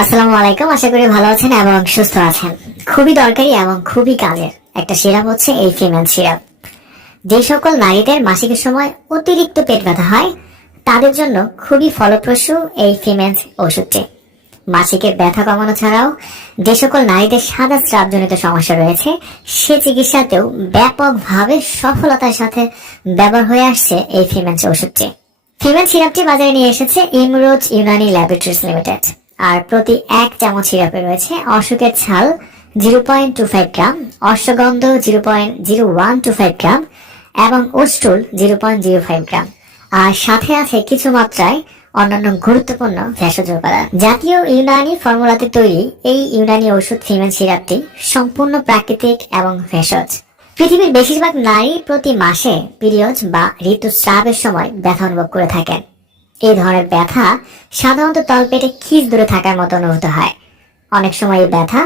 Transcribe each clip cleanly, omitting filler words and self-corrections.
আসসালামু আলাইকুম। আশা করি ভালো আছেন এবং সুস্থ আছেন। খুবই দরকারি এবং খুবই কাজের একটা সিরাপ হচ্ছে এই ফিমেল সিরাপ। যে সকল নারীদের মাসিকের সময় অতিরিক্ত পেট ব্যথা হয় তাদের জন্য খুবই ফলপ্রসূ এই ফিমেল ওষুধটি। মাসিকের ব্যথা কমানো ছাড়াও যে সকল নারীদের সাদা স্রাবজনিত সমস্যা রয়েছে সে চিকিৎসাতেও ব্যাপকভাবে সফলতার সাথে ব্যবহার হয়ে আসছে এই ফিমেল ওষুধটি। ফিমেল সিরাপটি বাজারে নিয়ে এসেছে ইমরোজ ইউনানি ল্যাবরেটরিজ লিমিটেড। আর প্রতি 1 চামচ সিরাপে রয়েছে অশোকের ছাল 0.25 গ্রাম, অশ্বগন্ধ 0.0125 গ্রাম এবং ওস্ট্রুল 0.05 গ্রাম। আর সাথে আছে কিছু মাত্রায় অন্যান্য গুরুত্বপূর্ণ ভেষজ উপাদান। জাতীয় ইউনানি ফর্মুলাতে তৈরি এই ইউনানি ওষুধ ফিমেল সিরাপটি সম্পূর্ণ প্রাকৃতিক এবং ভেষজ। পৃথিবীর বেশিরভাগ নারী প্রতি মাসে পিরিয়ড বা ঋতুস্রাবের সময় ব্যথা অনুভব করে থাকেন। এই ধরনের ব্যথা সাধারণত তলপেটে খিঁচ ধরে থাকার মতো অনুভূত হয়। অনেক সময় এই ব্যথা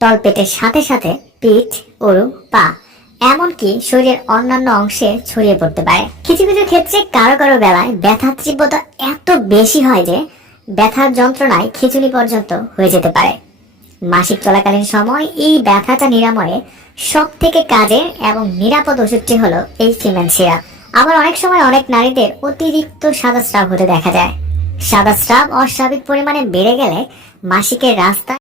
তলপেটের সাথে সাথে পিঠ, উরু, পা এমনকি শরীরের অন্যান্য অংশে ছড়িয়ে পড়তে পারে। কিছু কিছু ক্ষেত্রে কারো কারো বেলায় ব্যথার তীব্রতা এত বেশি হয় যে ব্যথার যন্ত্রণায় খিঁচুনি পর্যন্ত হয়ে যেতে পারে। মাসিক চলাকালীন সময় এই ব্যথাটা নিরাময়ে সব থেকে কাজের এবং নিরাপদ ওষুধটি হলো এই ফিমেল সিরাপ। আবার অনেক সময় অনেক নারীদের অতিরিক্ত সাদা স্রাব হতে দেখা যায়। সাদা স্রাব অস্বাভাবিক পরিমাণে বেড়ে গেলে মাসিকের রাস্তা